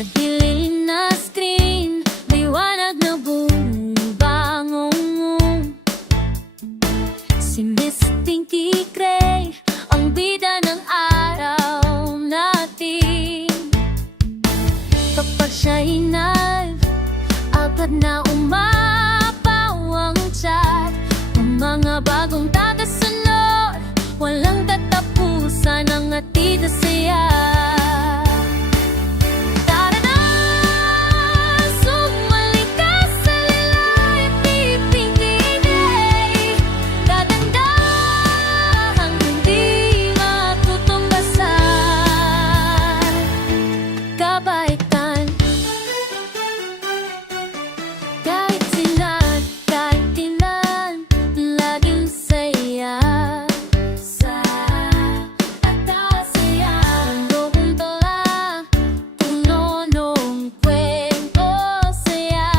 madilim na screen, liwanag na bumubangong. Si Miss Pinky Gray, ang bida ng araw natin. Kapag siya'y agad na umapaw ang chat, ang mga bagong tagasunod, walang katapusan ang hatid na saya. Tara na, sumali ka sa lilayang ni Pinky Gray. Dadandahang hindi matutumbasan. Kabaitan, kahit silan, kahit ilan, laging saya. Sa atasaya, looking tala, tunonong kwento saya.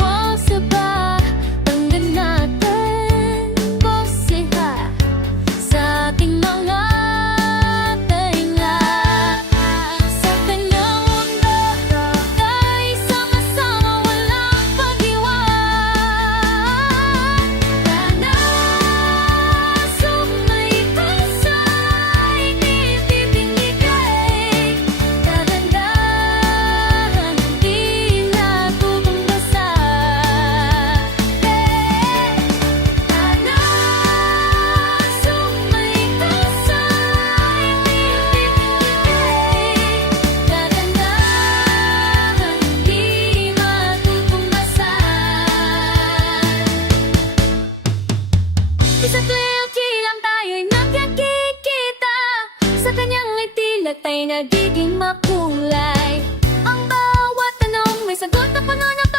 O saba, tanggan natin bosiha sa ating mga tainga. Sa kanyang mundo, tayo'y sama-sama, walang pag-iwan. Sana sumay ka sa Pinky Gray. Dadandahan, hindi natutumbasan. Sana sumay ka sa Pinky Gray. Dadandahan, hindi matutumbasan. Isa't loyalty lang tayo'y nagkikita, sa kanyang ngiti tayo'y nagiging makulay. Ang bawat tanong may sagot na panganap.